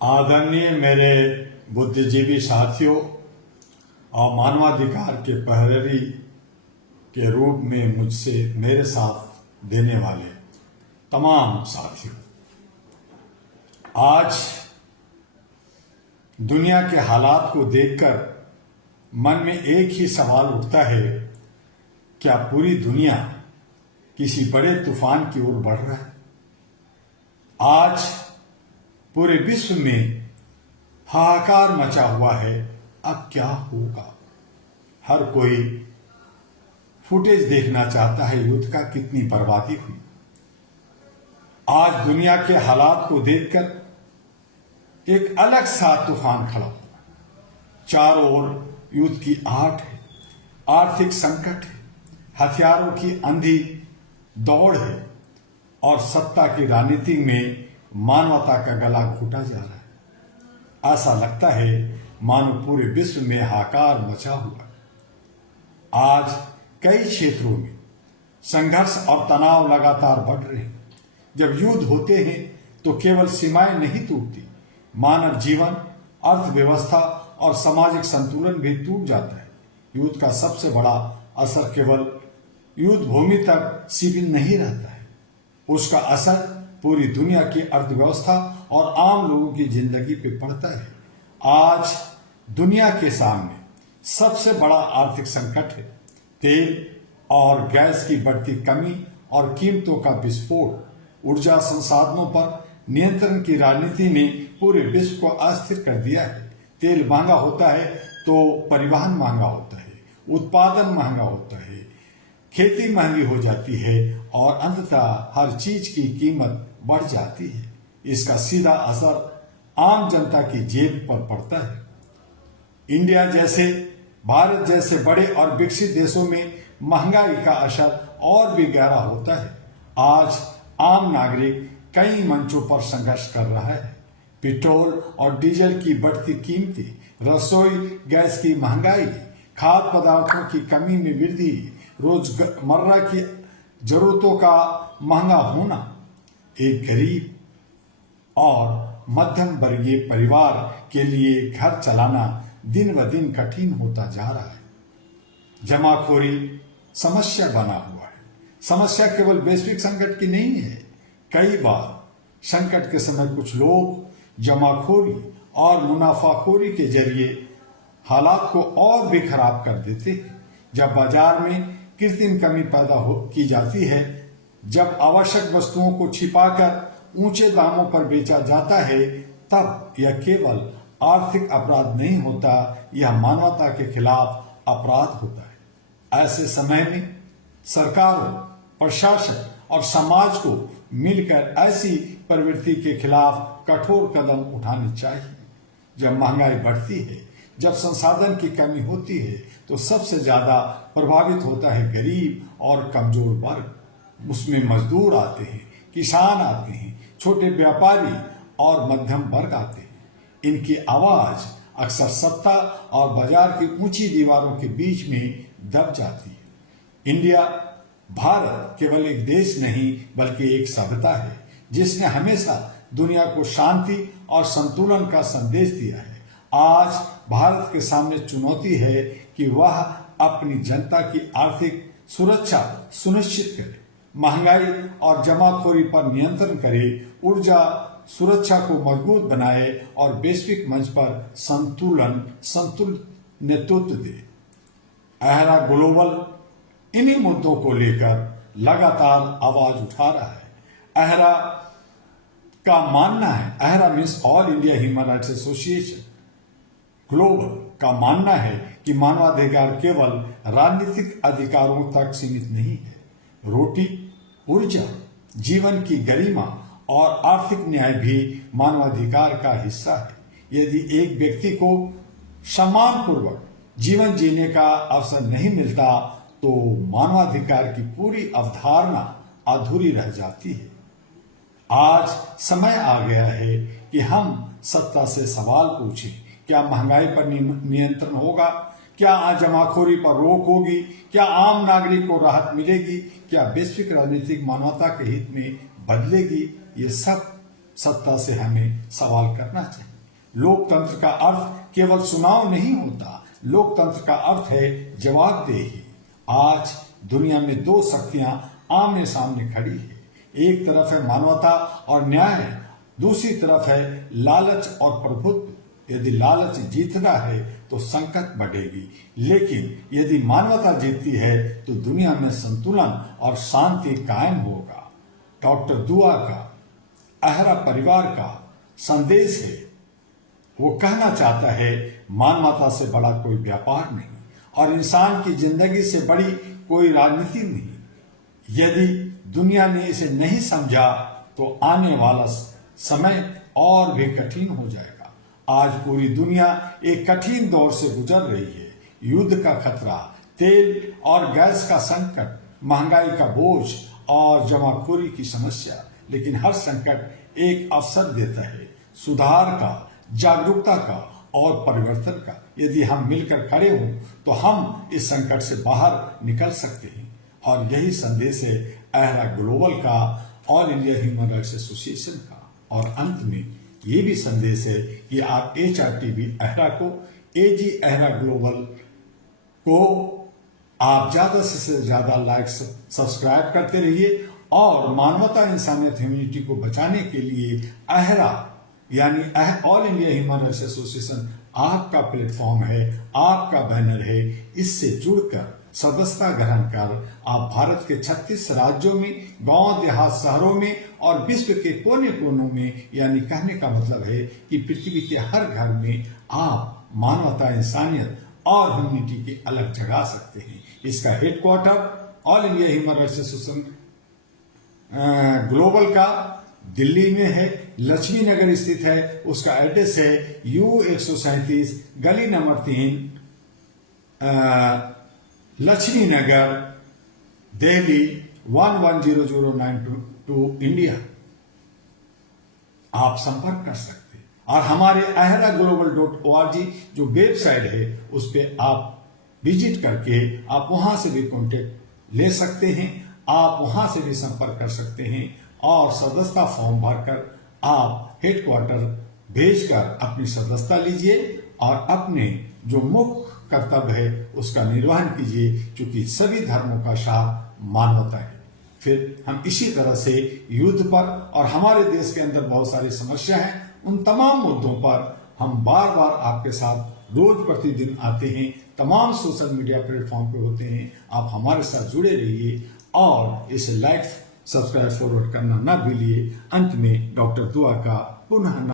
आदरणीय मेरे बुद्धिजीवी साथियों और मानवाधिकार के प्रहरी के रूप में मुझसे मेरे साथ देने वाले तमाम साथियों, आज दुनिया के हालात को देखकर मन में एक ही सवाल उठता है, क्या पूरी दुनिया किसी बड़े तूफान की ओर बढ़ रहा है? आज पूरे विश्व में हाहाकार मचा हुआ है। अब क्या होगा? हर कोई फुटेज देखना चाहता है युद्ध का, कितनी बर्बादी हुई। आज दुनिया के हालात को देखकर एक अलग सा तूफान खड़ा हुआ। चारों ओर युद्ध की आहट है, आर्थिक संकट है, हथियारों की अंधी दौड़ है और सत्ता की राजनीति में मानवता का गला घोटा जा रहा है। ऐसा लगता है मानो पूरे विश्व में हाहाकार मचा हुआ है। आज कई क्षेत्रों में संघर्ष और तनाव लगातार बढ़ रहे हैं। जब युद्ध होते हैं तो केवल सीमाएं नहीं टूटती, मानव जीवन, अर्थव्यवस्था और सामाजिक संतुलन भी टूट जाता है। युद्ध का सबसे बड़ा असर केवल युद्ध भूमि तक सीमित नहीं रहता है, उसका असर पूरी दुनिया की अर्थव्यवस्था और आम लोगों की जिंदगी पे पड़ता है। आज दुनिया के सामने सबसे बड़ा आर्थिक संकट है। तेल और गैस की बढ़ती कमी और कीमतों का विस्फोट, ऊर्जा संसाधनों पर नियंत्रण की राजनीति ने पूरे विश्व को अस्थिर कर दिया है। तेल महंगा होता है तो परिवहन महंगा होता है, उत्पादन महंगा होता है, खेती महंगी हो जाती है और अंततः हर चीज की कीमत बढ़ जाती है। इसका सीधा असर आम जनता की जेब पर पड़ता है। इंडिया जैसे, भारत जैसे बड़े और विकसित देशों में महंगाई का असर और भी गहरा होता है। आज आम नागरिक कई मंचों पर संघर्ष कर रहा है। पेट्रोल और डीजल की बढ़ती कीमतें, रसोई गैस की महंगाई, खाद्य पदार्थों की कमी में वृद्धि, रोजमर्रा की जरूरतों का महंगा होना एक गरीब और मध्यम वर्गीय परिवार के लिए घर चलाना दिन ब दिन कठिन होता जा रहा है। जमाखोरी समस्या बना हुआ है। समस्या केवल वैश्विक संकट की नहीं है। कई बार संकट के समय कुछ लोग जमाखोरी और मुनाफाखोरी के जरिए हालात को और भी खराब कर देते हैं। जब बाजार में कृत्रिम कमी पैदा की जाती है, जब आवश्यक वस्तुओं को छिपाकर ऊंचे दामों पर बेचा जाता है, तब यह केवल आर्थिक अपराध नहीं होता, यह मानवता के खिलाफ अपराध होता है। ऐसे समय में सरकारों, प्रशासन और समाज को मिलकर ऐसी प्रवृत्ति के खिलाफ कठोर कदम उठाने चाहिए। जब महंगाई बढ़ती है, जब संसाधन की कमी होती है, तो सबसे ज्यादा प्रभावित होता है गरीब और कमजोर वर्ग। उसमें मजदूर आते हैं, किसान आते हैं, छोटे व्यापारी और मध्यम वर्ग आते हैं। इनकी आवाज अक्सर सत्ता और बाजार की ऊंची दीवारों के बीच में दब जाती है। इंडिया, भारत केवल एक देश नहीं बल्कि एक सभ्यता है जिसने हमेशा दुनिया को शांति और संतुलन का संदेश दिया है। आज भारत के सामने चुनौती है कि वह अपनी जनता की आर्थिक सुरक्षा सुनिश्चित करे, महंगाई और जमाखोरी पर नियंत्रण करे, ऊर्जा सुरक्षा को मजबूत बनाए और वैश्विक मंच पर संतुलित नेतृत्व दे। अहरा ग्लोबल इन्हीं मुद्दों को लेकर लगातार आवाज उठा रहा है। अहरा का मानना है, AHRA means all India human rights association global का मानना है कि मानवाधिकार केवल राजनीतिक अधिकारों तक सीमित नहीं है। रोटी, ऊर्जा, जीवन की गरिमा और आर्थिक न्याय भी मानवाधिकार का हिस्सा है। यदि एक व्यक्ति को सम्मानपूर्वक जीवन जीने का अवसर नहीं मिलता तो मानवाधिकार की पूरी अवधारणा अधूरी रह जाती है। आज समय आ गया है कि हम सत्ता से सवाल पूछें, क्या महंगाई पर नियंत्रण होगा? क्या जमाखोरी पर रोक होगी? क्या आम नागरिक को राहत मिलेगी? क्या वैश्विक राजनीतिक मानवता के हित में बदलेगी? ये सब सत्ता से हमें सवाल करना चाहिए। लोकतंत्र का अर्थ केवल चुनाव नहीं होता, लोकतंत्र का अर्थ है जवाबदेही। आज दुनिया में दो शक्तियां आमने सामने खड़ी है। एक तरफ है मानवता और न्याय, दूसरी तरफ है लालच और प्रभुत्व। यदि लालच जीतना है तो संकट बढ़ेगी, लेकिन यदि मानवता जीतती है तो दुनिया में संतुलन और शांति कायम होगा। डॉक्टर दुआ का, अहरा परिवार का संदेश है। वो कहना चाहता है मानवता से बड़ा कोई व्यापार नहीं और इंसान की जिंदगी से बड़ी कोई राजनीति नहीं। यदि दुनिया ने इसे नहीं समझा तो आने वाला समय और भी कठिन हो जाएगा। आज पूरी दुनिया एक कठिन दौर से गुजर रही है। युद्ध का खतरा, तेल और गैस का संकट, महंगाई का बोझ और जमाखोरी की समस्या। लेकिन हर संकट एक अवसर देता है सुधार का, जागरूकता का और परिवर्तन का। यदि हम मिलकर खड़े हों तो हम इस संकट से बाहर निकल सकते हैं। और यही संदेश है अहरा ग्लोबल का, all India human rights association का। और अंत में ये भी संदेश है कि आप HRTV अहरा को, AG अहरा ग्लोबल को आप ज्यादा से ज्यादा लाइक सब्सक्राइब करते रहिए और मानवता, इंसानियत, ह्यूमैनिटी को बचाने के लिए अहरा यानी all India human rights association आपका प्लेटफॉर्म है, आपका बैनर है। इससे जुड़कर सदस्यता ग्रहण कर आप भारत के 36 राज्यों में, गांव देहात, शहरों में और विश्व के कोने कोनों में, यानी कहने का मतलब है कि पृथ्वी के हर घर में आप मानवता, इंसानियत और ह्यूमैनिटी की अलग जगा सकते हैं। इसका headquarter all India human rights association global का दिल्ली में है, लक्ष्मी नगर स्थित है। उसका एड्रेस है U137 गली नंबर 3, लक्ष्मी नगर, दिल्ली 110092 इंडिया। आप संपर्क कर सकते हैं और हमारे aheraglobal.org जो वेबसाइट है उस पे आप विजिट करके आप वहां से भी कांटेक्ट ले सकते हैं, आप वहां से भी संपर्क कर सकते हैं और सदस्यता फॉर्म भरकर आप हेडक्वार्टर भेजकर अपनी सदस्यता लीजिए और अपने जो मुख्य कर्तव्य है उसका निर्वहन कीजिए, क्योंकि सभी धर्मों का सार मानवता है। फिर हम इसी तरह से युद्ध पर और हमारे देश के अंदर बहुत सारी समस्या है, उन तमाम मुद्दों पर हम बार बार आपके साथ रोज प्रतिदिन आते हैं, तमाम सोशल मीडिया प्लेटफॉर्म पे होते हैं। आप हमारे साथ जुड़े रहिए और इसे लाइक, सब्सक्राइब, फॉरवर्ड करना ना भूलिए। अंत में डॉक्टर दुआ का पुनः